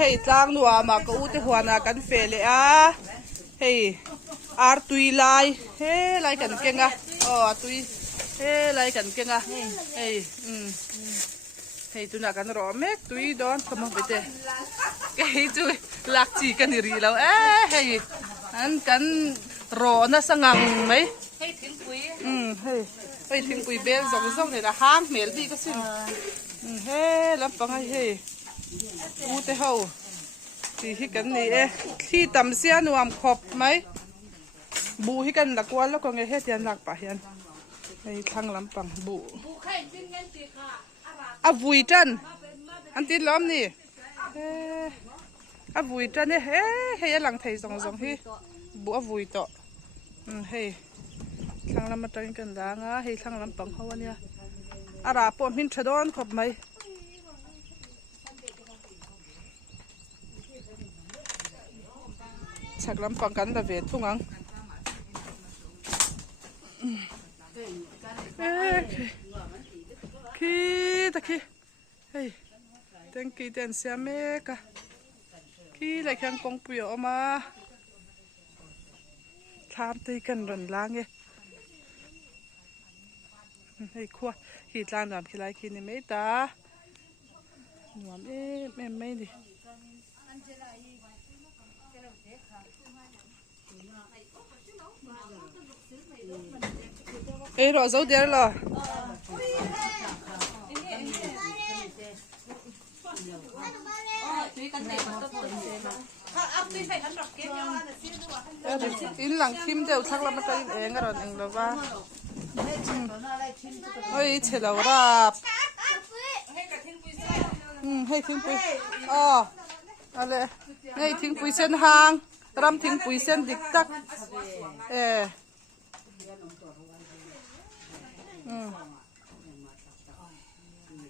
hei tlang nuwa ma ka u te huana kan fe le a hei ar tui lai he lai kan kenga tui he lai kan kenga hei hei tu na kan ro mek tui don kama bete ke hei tu lak chi kan ri lo hei an kan ro na sangang mai hei thing pui hei thing pui bel zong zong ne la hang mel bi ka sin he lam pang ai hei u te ho ti hi kan ni thi tam sia nuam khop mai bu hi kan la kwal lo ko nge he tian lak pa hian hei thang lam pang bu khai tin ngen ti kha a vui tan an tin lom ni a vui tan he lang thei zong zong hi bu a vui to hei thang lam atang kan da nga hei thang lam pang hawania ara pom hin thadon khop mai chak lam pang kan da ve thungang ki ta ki hey thank you ten sia me ka ki lai khang kong puyo ma tham tei kan ron lang e hey khwa hi tlang nam khi lai khi ni me ta nuam me ni rồi dấu tiền rồi. In lăng kim đều chắc là mất cái em rồi anh đâu ba. Ôi chết đâu rap. Hay thím pui. Ale, ngay thím pui sen hang, ram thím pui sen dik tak.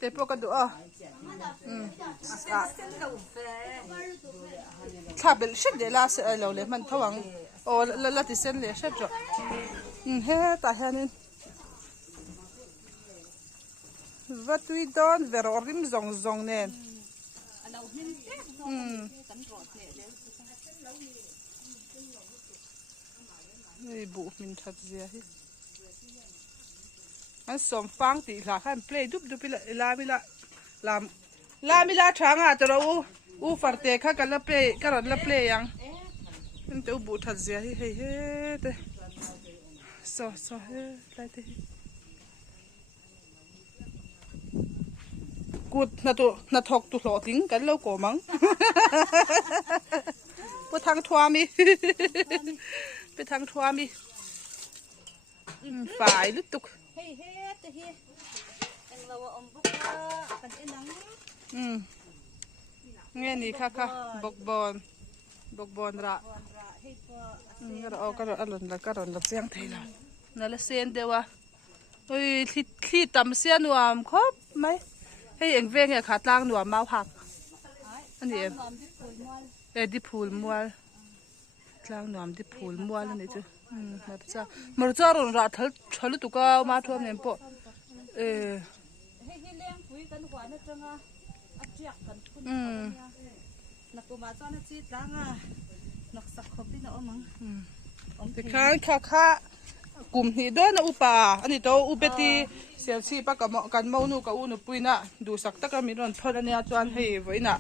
Te poka do thabel shed de la se lo le man thawang la ti sen le shed jo he ta hanin wat we don verorim zong zong nen ei bu min that zia hi anh xóm phang thì là khăn play đúp đúp la mi la thang à tao u phật tê khá cái la play cái rồi la play yang anh tao bù thật gì hey thế so lại thế cút na thọc tu lọ tiếng cái lâu cổ mắng bữa thang thua mi bữa thang thua mi phải lúc tục nghe ni kha bok bon ra cái rồi alon là cái rồi là giang thấy là nó là sen dewa ôi khi tầm sen nuam khop mấy hay anh về nghe khát lang nuam mau hạc anh em đi phul mual lang nuam đi phul mual này chứ mà ra rồi ra thal tụ cao mà thôi nem po khá cùng thì đó là upa anh to upeti xem si pa kan mau nu ka unu puina du sak taka mi ron thod ania chuan hei voina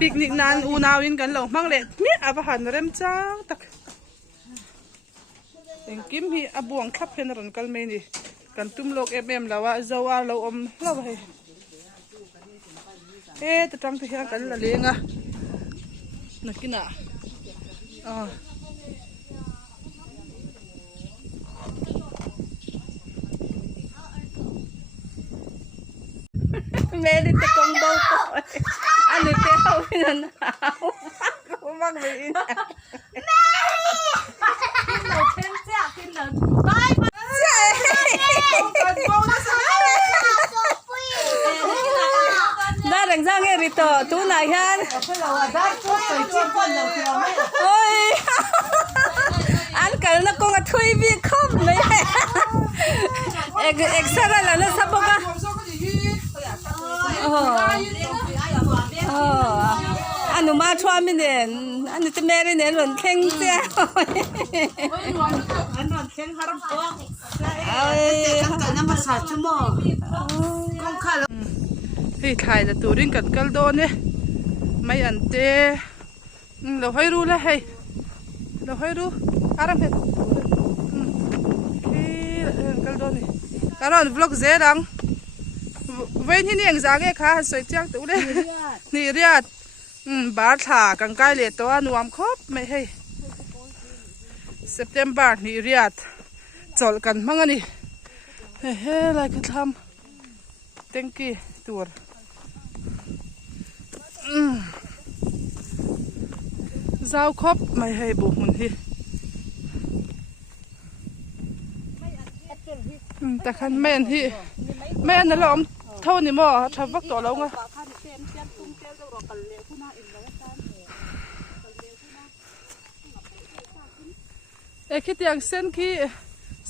picnic nan u nawin kan lo mang le mi ava han rem chang tak en kim hi abuang khap hen ron kal me ni kan tum lok em lawa zawa lo om lawa he ta tang te hian kan la lenga nakina mẹ đi tới con đâu rồi anh được theo không nên nào không mang về in đầu thêm chả tin là bye ra đằng ra nghe rito tú này ha ôi anh cả nó con thui vi không đấy extra là nó sắp bốc à 嘛穿没呢？俺这买的那轮听着。哎，那么啥子嘛？刚看了。嘿，ถ่ายแต่ตัวริงกันกันโดนเนี่ยไม่อันเตเราให้รู้แล้วให้เราให้รู้อารมณ์เพชรกันโดนนี่การนบล็อกเซรังเว้นที่นี่ยังจากเอ้ค่ะสวยจังตัวเลยนี่เรียดบาร์ถากังไกเลยตัวนวมครบไม่ให้เซปเทมเบอร์นี่เรียดจอดกันมั้งอันนี้เฮ้ยอะไรก็ทำเต็งกี้ตัวเจ้าครบไม่ให้บุกมันที่แต่คันแม่นที่แม่นนั่นเราเท่านี้มั้งทำวักต่อแล้วไงคิดอย่างเส้นขี้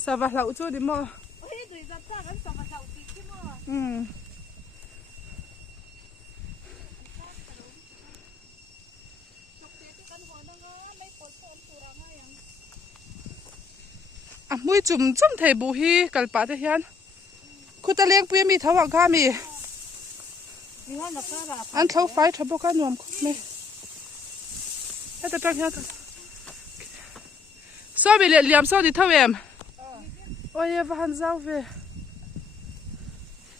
สวัสดิ์เราจู่ดิมั้งมุ้ยจุ่มเทบุฮีกัลปาเทียนคุณตะเลี้ยงเปียมีทว่าข้ามีอันเท้าไฟทับกันนวมคุณไหมให้ตะจังเฮียนซ้อมไปเลี้ยมซ้อมดิเท่าเอ็มโอ้ยวันเจ้าเว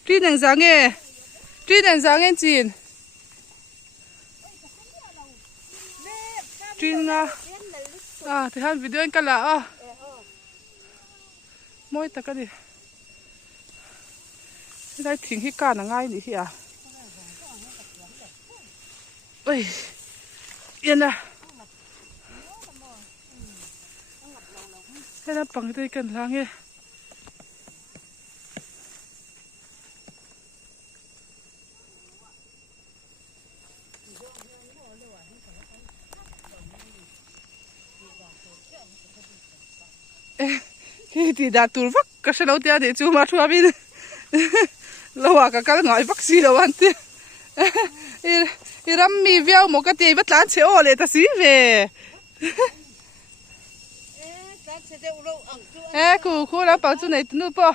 จีนหนังสังเงจีนหนังสังเงจีนจีนนะที่ฮันวิดีโอกันละมวยแต่ก็ดิไม่ได้ทิ้งที่การง่ายนี่ที่เอ้ยเย็นนะให้เราปังได้กันล้างเงี้ยที่ตีดาตูฟักก็เสนาเตียเดี๋ยวจูมาทัวร์บินเราว่าก็กำลังง่ายฟักซีเราวันที่รำมีเวียวหมกตีบัดล้านเชโอเลยแต่สิเวคู่แล้วปังจุไหนนู่นปะ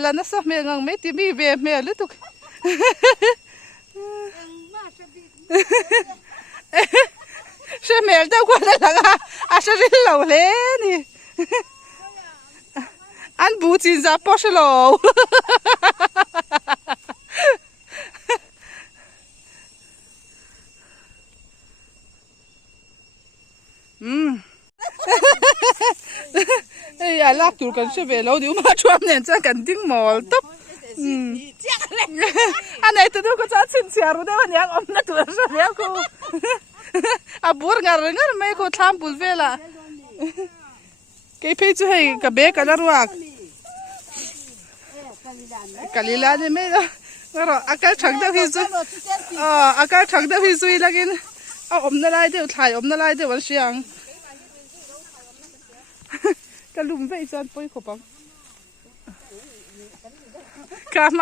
แล้วนั่นสักเมียงังไม่ตีมีเวเมียหรือตุกเชื่อเมียเจ้าคนนั้นละอาชริลเราเลยนี่อันบูจินจะปอชโลเอ้ยลากตัวกันเชื่อเวลาเดี๋ยวมาชวนเนี่ยจะกันดิ้งหมอตุ๊บอันไหนตัวก็จะชินเสียรู้ได้วันยังอมนัดตัวเชื่อเวลกูบัวงานไม่กูทำบุญเวล่ะแกเพื่อจะให้กับเบกันแล้วว่ากันลีลาเนี่ยไม่ละก็อาการฉันเดาพิซุยอาการฉันเดาพิซุยแล้วกินเอาอมนาลายเดี๋ยวถ่ายอมนาลายเดี๋ยววันเชียงกันลุมไปจานปุ้ยขบังก็ม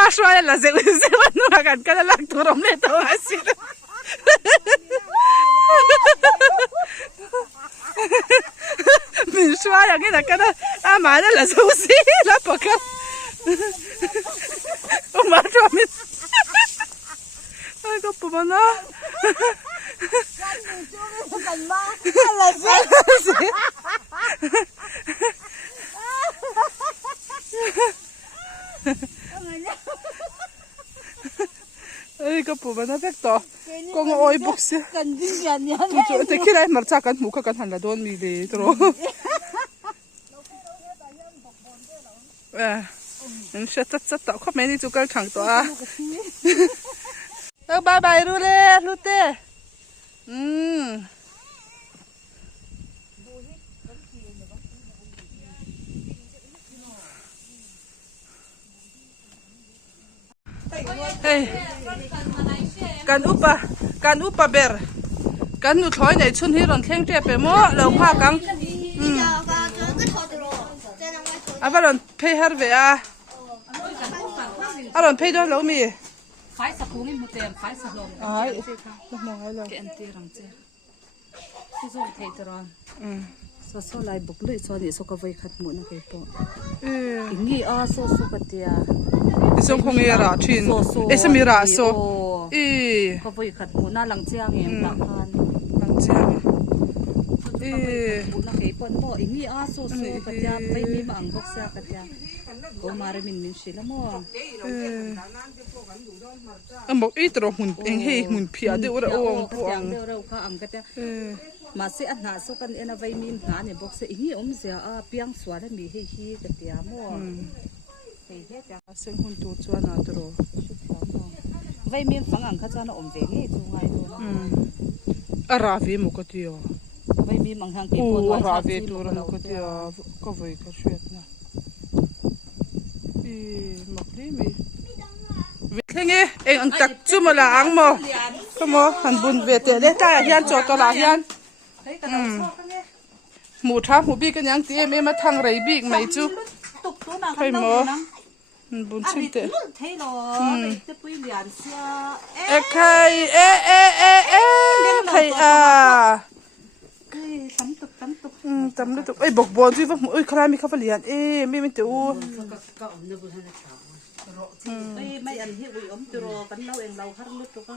าช่วยละเสียวันนู้นกันก็ลักตัวรำเล่ตัวอาศิลมินช่วยอย่างนี้นะก็ได้มาได้ละสู้สิแล้วปะกันมาช่วยมินไอ้ก็ปุ๊บนะเอ้ยก็ปุ๊บนะเด็กต่อก็งอยบุกเสียแต่คิดอะไรมาจากกันหมูกันหันละโดนมีเลยตัวนั่นเชื่อจัดต่อข้อแม่นี่จุกันขังตัวแล้วบายบายรู้เลยรู้เต้เฮ้ยการอุปเบอร์การนุถอยในชุนที่รอนเท่งเจ็บไปหมดเราพากังอาบารอนเพย์ฮาร์เวียอารอนเพย์ด้วยเรามี phái sập bún em một tiền phái sập lồng ai nó mong ai rồi cái anh tiền rằng chứ cái rồi thấy rồi so lại bục lưỡi so để so cái vây khát muộn cái bộ nghĩ so cái tia isong không nghe ra chin ese mi ra so cái vây khát muộn na lăng chiang em lăng han lăng chiang muộn na cái bộ mo nghĩ so cái tia vây mi mà ăn bốc xa cái tia có mà mình xí lắm mo một ít rồi hun anh hay hun pia de ora ong puang đâu ka am cái tia mà sẽ ăn hạt số căn em vay min hạt này bốc sẽ ý ông sẽ piang xóa đấy mi hi cái tia mo thì hết ya sen hun tu chuan na tro vay min phẳng ăn khát cho nó ổn về nghe chú ngay luôn ara vi mo ko tio vay min mang hàng kia ara vi tu ra mo ko tio ko voi ka shuet na mặc đi mi thế nghe anh tắc chú mà là ăn mò không mò hắn buồn về tệ đấy ta hiền cho to là hiền mù tháp mù bi cái nhang tiêm em mà thằng rầy bị mày chú thấy mò buồn chim tệ thấy rồi cái bụi liền xe khai khai à tắm tục tắm được ấy bọc bồn chứ vâng ơi khai mi khá phải liền mình tiểu mấy anh hiểu ấm từ rồi bánh lâu em lâu khát nước rồi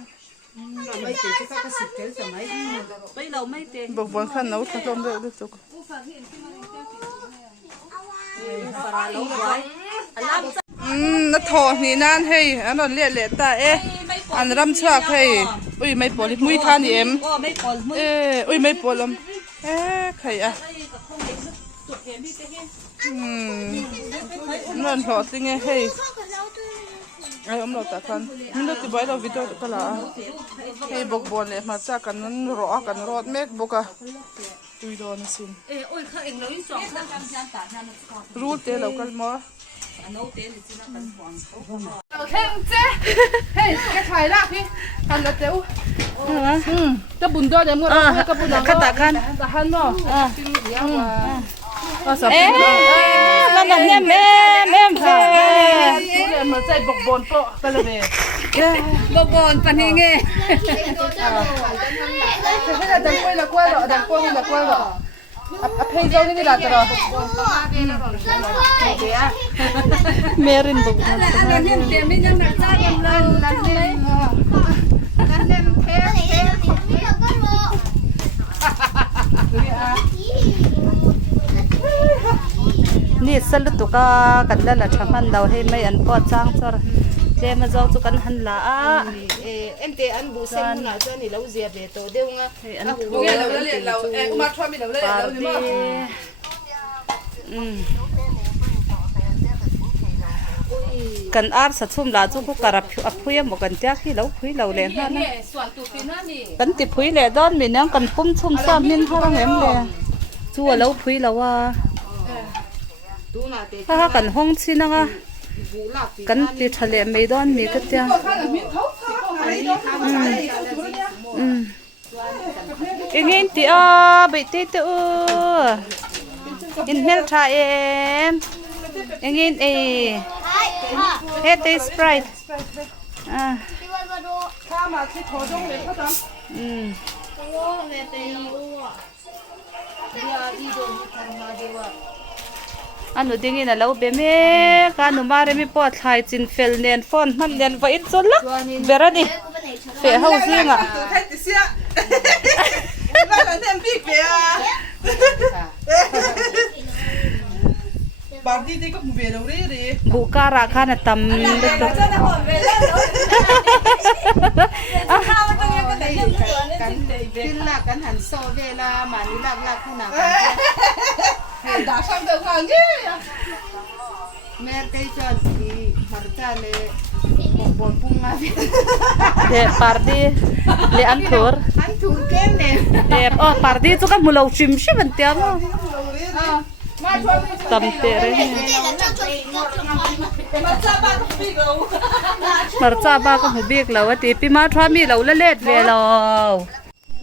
mấy tiền cho các sự kiện rồi mấy mấy lâu mấy tiền bọc bồn khăn nấu khăn tôm được tục lâu rồi nó thò thì nan hay nó lẹ ta anh ram chak hay ui mấy bồn mũi than em ui mấy bồn lắm khai à nó thò thì nghe hay ai ông lo ta khan mình được tibai lo video ta la hay bok bon le ma cha kan nan ro kan rot mek boka tui do na sin ôi khá em nói xong khá cam gian tả nha nó rule te lo kal mo nấu tiền thì chỉ là cần khoảng khen che hey cái thai la phi kan la teu ta bun do de mo ka bun khát tả khan ta han no là nằm em về mà chạy bọc bồn po cái là về bọc bồn phần hình nghe thế là đằng quay rồi thấy dâu như là rồi Merin bọc bồn là nem tiền mình nhân đặt ra làm lênนี่สลุตุกะกันละละทั้งมันเราให้ไม่อันปอดจ้างซะเจมาจองจุกันหันละem tê ăn bù xanh nào cho nỉ lâu dìa về tổ đều nga ăn nghe lâu mà cho mình lâu nhưng màกันอาร์สัตว์ซุ่มลาจุกุการับอภุยหมกันเจ้าขี้เหลาพุยเหลาเลยฮะนะกันติพุยเลยดอนมีนังกันปุ่มซุ่มซ้ำมินฮารังเอ็มเลยจัวเหลาพุยเหลาว่าถ้ากันห้องชินังอ่ะกันติทะเลไม่ดอนมีก็เจ้าเอ็งเห็นตีไปเตะตัวอินเมลทาเอ็มเอ็งเห็นเฮ็ดสไปร์ข้ามาที่โถจงเลยเขาจังอันนู้นดิ้งน่ะเราเบเมการนุมาเรมิปอดไทยจินเฟลเนียนฟอนมันเนียนไว้จนละเบรดิเฟะเฮาซิงอ่ะให้ติเสียว่าเราเต็มปีกเลยบางทีก็มุเบลเราเรื่อย บุการะขานะตำเลยตัวtin là cắn hẳn so về là mà ní lạc không nào đã xong được hàng chứ mẹ cây cho thì mặt cha lệ một bồn bung ngà để party để ăn thur ăn thùng kem nè để party cho các mù lầu chim xí bên tiệm tầm tệ đấy mar cha ba có một biết là thì pi ma thoa mi lầu là lết về lầu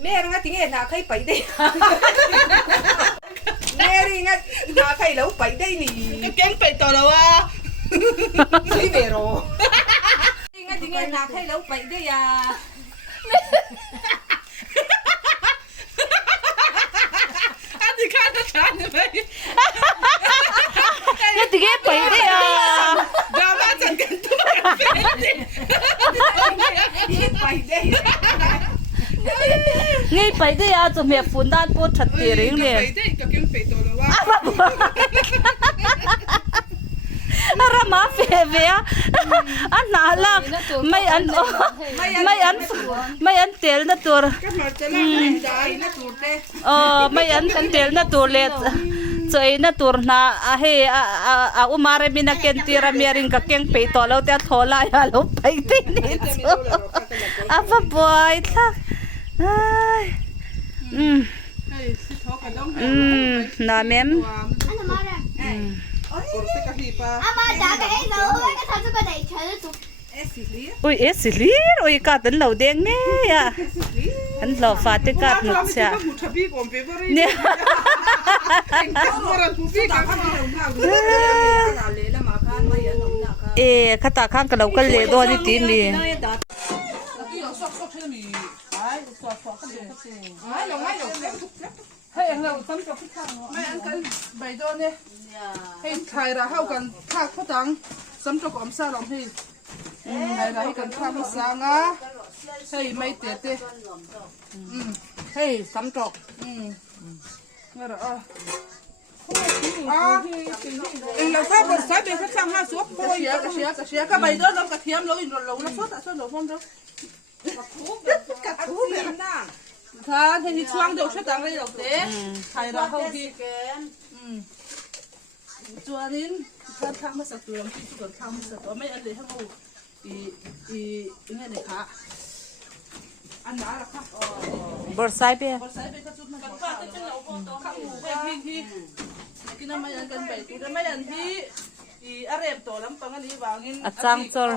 mẹ nga tiếng nghe nào khay bảy đây mẹ đi nga nào khay lẩu bảy đây nè cái kén phải tao đâu à đi về rồi nga tiếng nghe นาใครแล้วไปได้ยา อันนี้ข้าจะทานไหม นี่ติเกไปได้อ่ะ ดราม่าจัดกันตัวไปได้ ngay phải đây à cho mẹ phun đan bút thật tiền riêng liền cái kiếm phảiตัวแล้วว่า ara ma fe ve an na la mai an tel na tur ก็มาจะล่างได้นะตัวเต้ mai an tel na tur le choi na tur na a he a umare mina ken tira miring ka keng pe to lo te thola ya lo pai te ni a ba boy thak ai เฮ้ยสิท้อกันต้อง na mem Anh làm ra. กดสกัดหีบอ่ะ À mà đã cái đâu cái thằng cái này chơi tụt. ui e silir ui ka tan lo deng ne ya an lo fa te ka nu cha มุทบีก่อนเปเปอร์ ne ตัวรันผู้พี่กับ เอขตาข้างกะเราก็เลยโดนนี่ตีมี ที่เราซอกใช่ไหมไอ้ซอกกันเลยไอ้เราไม่เราให้เราซ้ำกับพี่ข้างไม่อันกันใบโดนเนี่ยให้ไทยเราเข้ากันข้าเขาตังซ้ำกับอมซาลองให้ไทยเราให้กันข้าไม่สางอ่ะให้ไม่เตะเตะให้ซ้ำกับงั้นเหรอเอ็งเราทราบบทสายเป็นข้าช่างห้าสุกโอยกระเชียก็ใบโดนลงกระเทียมลงอินเราแล้วซดซดเราพร้อมแล้วกัดทูแบบนั้นท่านที่ช่วงเดี๋ยวช่วยตังเลยเราเต้ไทยเราเข้าที่จวนนี้ท่านทำมาสักตัวที่ส่วนทำมาสักตัวไม่อันเลยทั้งหมดเนี่ยเลยค่ะอันนั้นละค่ะ บอร์ไซเปีย พอใส่ไปกระจุกมันก็ข้างหูแค่ที่กินน้ำมันกันไปกินน้ำมันที่อะไรตัวลำปังอันนี้วางเงินอาจารย์จอล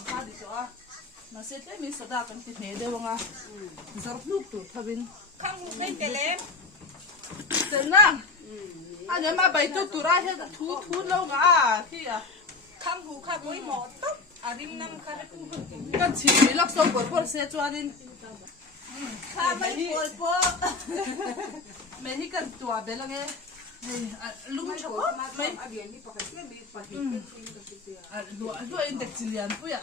ำพาดิจ้ะมาเสร็จได้มีสดากันติดเหนือเดี๋ยวงะสรุปลูกตัวทวินข้างหูไม่เกล็ดเสร็จนะอันนี้มาใบจุดตัวไรใช่ทูลงอ่ะที่อ่ะข้างหูข้างหูหมดตุ๊บอันนี้นั่งข้างหูก็ฉี่ลักษณะกดพวกเสียจวนนี้ข้าไม่ปวดพวกไม่ที่กันตัวเบลล์ไงลุงชอบไม่ด้วยอินเด็กซิเลียนปุ้ยอ่ะ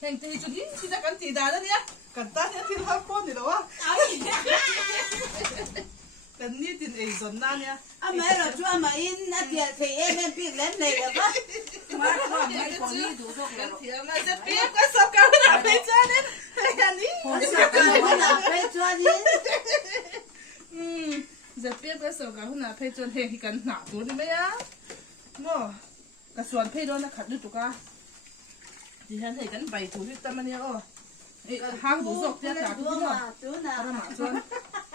เฮงตีจุดนี้ที่จะกันตีได้แล้วเนี่ยกันตาเนี่ยที่เราป้อนนี่หรอวะกันนี่ติดไอ้ส่วนนั้นเนี่ย À mẹ rồi cho mà in á thì em biết lên này là bác. Má con mấy con đi đủ thuốc rồi. thì mà sẽ biết có sao cao là phải cho nên anh đi Sao cái là phải cho đi. sẽ biết có sao cao là phải cho nên cần nạp túi đi mấy á mà cáiส่วนเพศđó nó khát được tụi ca thì hắn thấy cái bảy túi tâm anh nhớ hàng đủ dọc ra cả túi mà Chú nào mà cho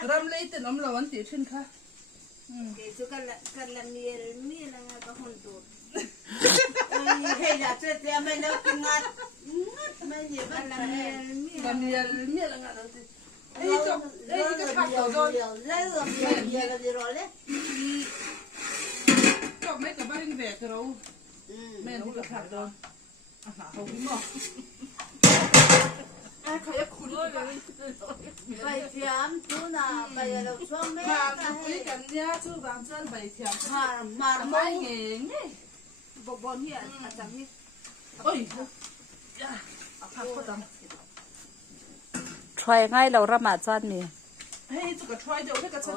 ram lấy tiền ấm lẩu ăn tiệt trên kha cái chú cái là miên là cái hồn tụt. Hay là chơi thì mày đâu kinh ngạc. Mày gì vậy là miên là ngã đâu thì cái thằng đầu rồi lấy rồi đấy. chọc mấy cái bánh vẹt rồi đâu mẹ nó cái thằng rồi không biết mà ai khai ép khuôn rồi Vậy thì chú nào bây giờ đâu cho mẹ. mà chú quý cần nha chú vàng chân bảy thiệp Mà mấy nghề nhé bộ bốn hiện à chẳng biết. ôi ya phát có tầm ทรายง่ายเราระมาดจานมี hey chú cái try được cái chân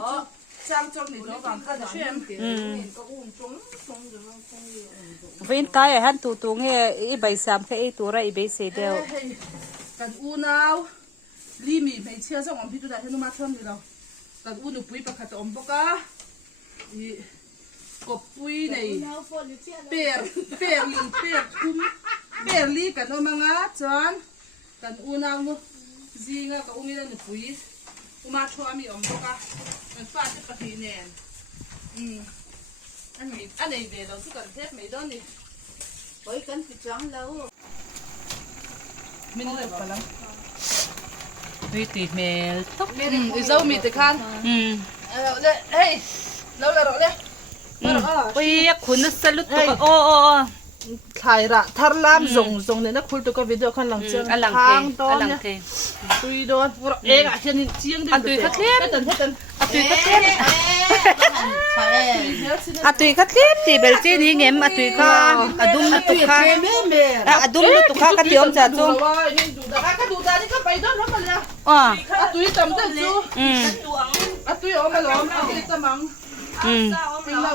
trang trong này nó vàng cái chuyện có uống trống rồi không วินตายหันตูเงี้ยอีใบสามแค่อีตัวไรอีใบเสียเดียว กันอูนาวลีมีไม่เชื่อส่งอมพิจุดาที่นุ่มมาช่วงนี้เรากันอูนุปุยประคัตอมปกะกบปุยในเปียคุ้มเปียลีกันเอามางาจานกันอูนาวจีงะกับอูมีนั่นปุยอูมาช่วงมีอมปกะมันฟาดที่ปะทีเนนอันนี้เดี๋ยวเราสู้กันเทปไม่ได้นี่ Với cánh thịt trắng lâu. ไม่ได้ปะลัง วิตีเมลตุ๊บ อีเจ้ามีแต่คันเลยเฮ้ยเราเลย ปุยคุณสลุดตัวโอ้ ถ่ายระทารลามส่งเนี่ยนะคุณตัวก็วิดีโอคันหลังเชียง อันหลัง ทา เพล ง ง ตอ อั น นหลัง เนี่ย เพลง ตุยโดนเองอ่ะเชียงเชียงดิ อันตุยคัดเล่น เต้นเต้น อัตุยคัดเล่น ใช่ อัตุยคัดเล่นตีเบลจีนี่เงี้ยอัตุยก็อดุมลุตุค่ะอดุมลุตุค่ะก็เดี๋ยวจะจุ่ม ว่านี่ดูดาก็ดูดานี่ก็ไปต้นแล้วมันเลย อ๋อ ตุยจำได้จู ตุยออกมาหลอมตุยจะมังเป็นเรา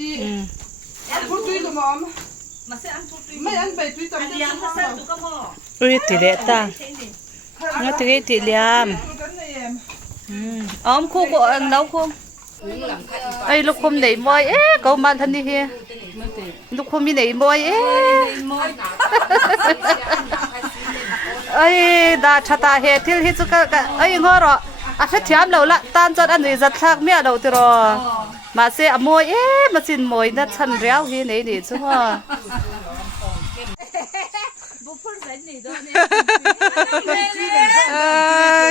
อีพูดตุยกับมอมไม่อันไปตุยจำได้จู ตุยตีเล็ดตางั้นตุยตีเลี้ยมอ๋อมคู่ก็อันเราคู่ไอ้ลูกคมไหนมอยเอ๊ะเขามาทันทีเฮียลูกคมมีไหนมอยเอ๊ะไอ้ดาชะตาเฮทิลฮิจุกะไอ้งอรออาชัดยามเราละตานจอดอันนี้จัดทักเมียเราติรอมาเสียมอยเอ๊ะมาสินมอยนัดฉันเรียวเฮียไหนนี่ชัว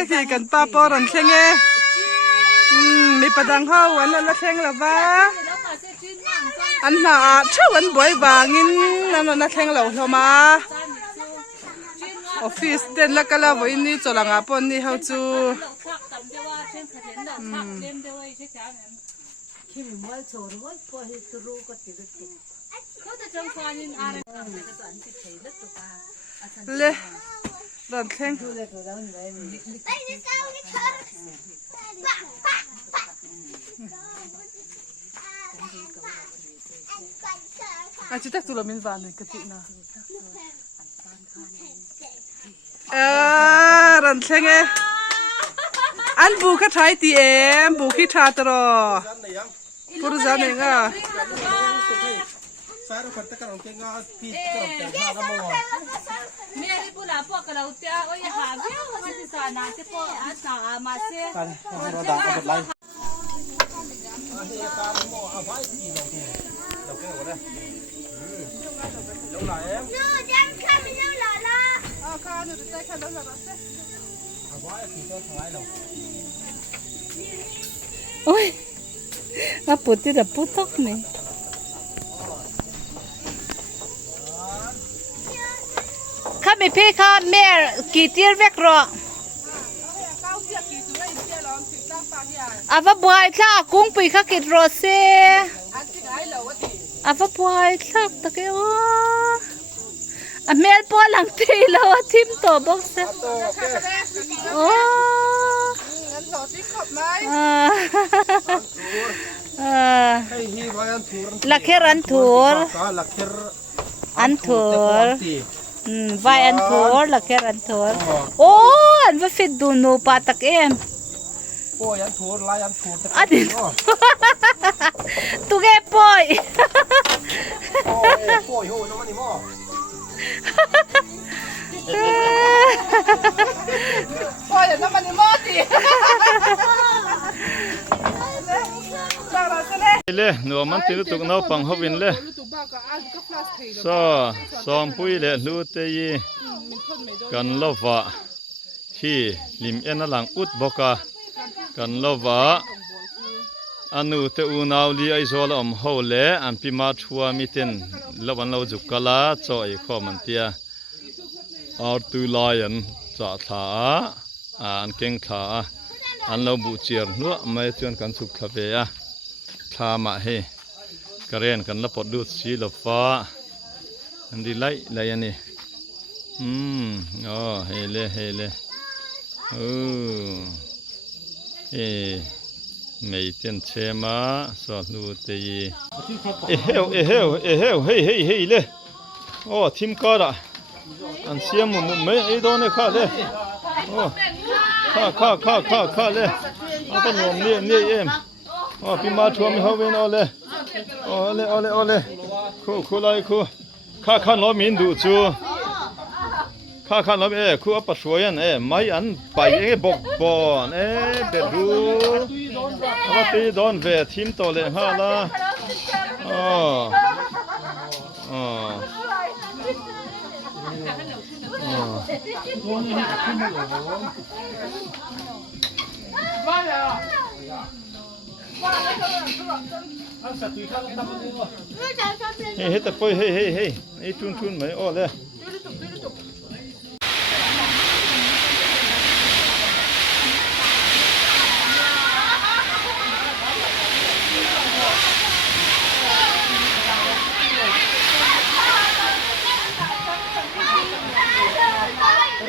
ขี่กันป้าปอรันเชงเอมีประดังเข้าวันนั้นละเชงละบ้าอันหนาชื่อวันบ่อยบางินนั่นละเชงเราเข้ามาออฟฟิศเดินละก็ละวันนี้จลังอาปนนี่เขาจูเลยรันเชงอาจจะตุลามินวานเลยกตินะรันเชงเออันบุกทายตีเอ็มบุกที่ทาตรอพูดจาเองอ่ะsaya dapat tekan orang tengah pis tekan kamu. Meri pula apa kalau dia oh ya habis masih sana siapa asal masih. Kan, orang dah dapat lain. โอ้ยมาปุดที่แต่ปุดทอกนี่ข้าไม่เพ่ข้าแม่กี่เตี้ยเวกรออาว่าบวยข้ากุ้งปีข้ากิดรอเซอาว่าบวยข้าตะเกียวอาแม่ปอหลังตีแล้วทิมตัวบอกเซโอ้ลักเขรันทัวร์อันทัวร์วายอันทัวร์ลักเขรันทัวร์โอ้อันว่าฟิดดูนูปาตักเอ็มโอ้ยันทัวร์ลายยันทัวร์ อันนี้ตุเกปอย โอ้โอ้ยโอ้น้องมันนี่มั่วพ่ออย่าทำมันในหม้อสิเลยหนูมันติดตุกน้าปังเขาวินเลยซอมปุยเลยรู้เตยกันลบว่าที่ลิมเอ็นหลังอุดบกกันลบว่าอันนู้เตอูนาวลีไอโซลอมเขาเลยอันพิมาชัวมิเต็นลวันเราจุกกะลาจ่อยข้อมันเตียอาตุลายันจ่าขาอันเก่งขาอันเราบูเชียร์นัวไม่ชวนกันสุขเบียทามาเฮกระเรนกันละปอดดูสีละฟ้าอันดีไล่ไล่ยันนี่อ๋อเฮเลเฮเลไม่เต็นเชมาสอนดูตีเฮ้เฮ้เลยโอ้ทีมก็ได้อันเสียมมุมไม่ไอ้โดนเนี่ยข้าเลยโอ้ข้าเลยเอาไปหนุ่มเนี่ยเอ็มอ๋อพี่มาชัวมีเขาเวนเอาเลยคู่เลยข้าน้อยมินดูจูข้าน้อยคู่อัปช่วยยันไม่อันไปบอกบอนเด็ดดูว่าตีโดนเวทีมตัวเลยฮะล่ะ Hey, hit the boy, hey. Hey, tune, mày, oh, there.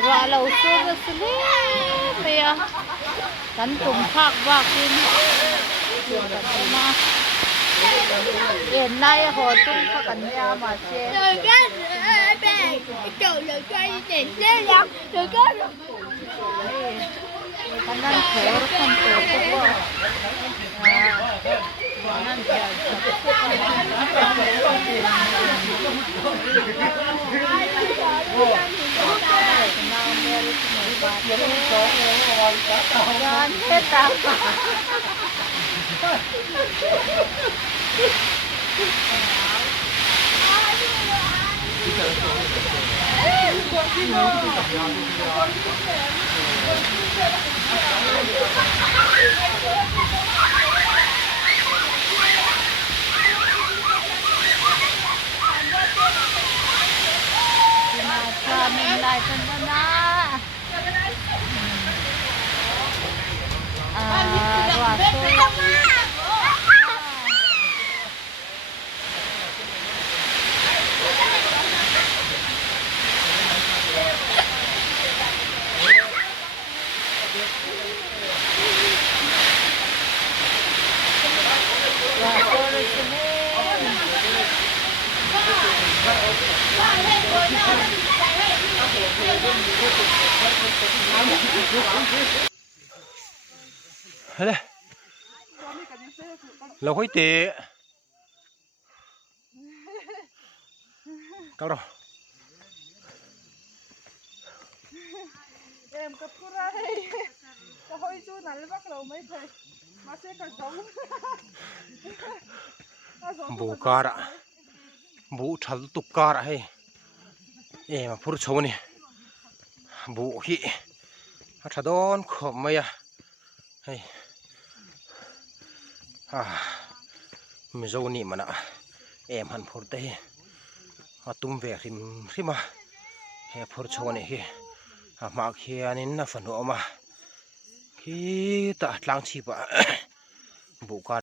Rạ lâu xưa nó xưa bây giờ cắn cùng phạc vào kim mà hiện nay họ tung phạc cắn nhà mà xe Rồi cái này trời rồi cái này thế lắm rồi cái khăn khổ nó không khổ không có Jangan kita. Mình lại chân na. Đây. Lâu hơi tệ. Cao đâu? Em có pura hay. Có hơi chú nãy bắt đầu mấy thầy. Mà sẽ cả sống. Bố ca đã. Bố thật tục ca đã hay. Em mà pura chấu nè. Bố khi. Thật đón khổng mây à. Hay. Mình dâu nị mà nè. Em hẳn pura đây. Tum về thì mà. He pura chấu nè khi. Mà khi anh là phần hộ mà. Khi ta lang chi bả. Bố ca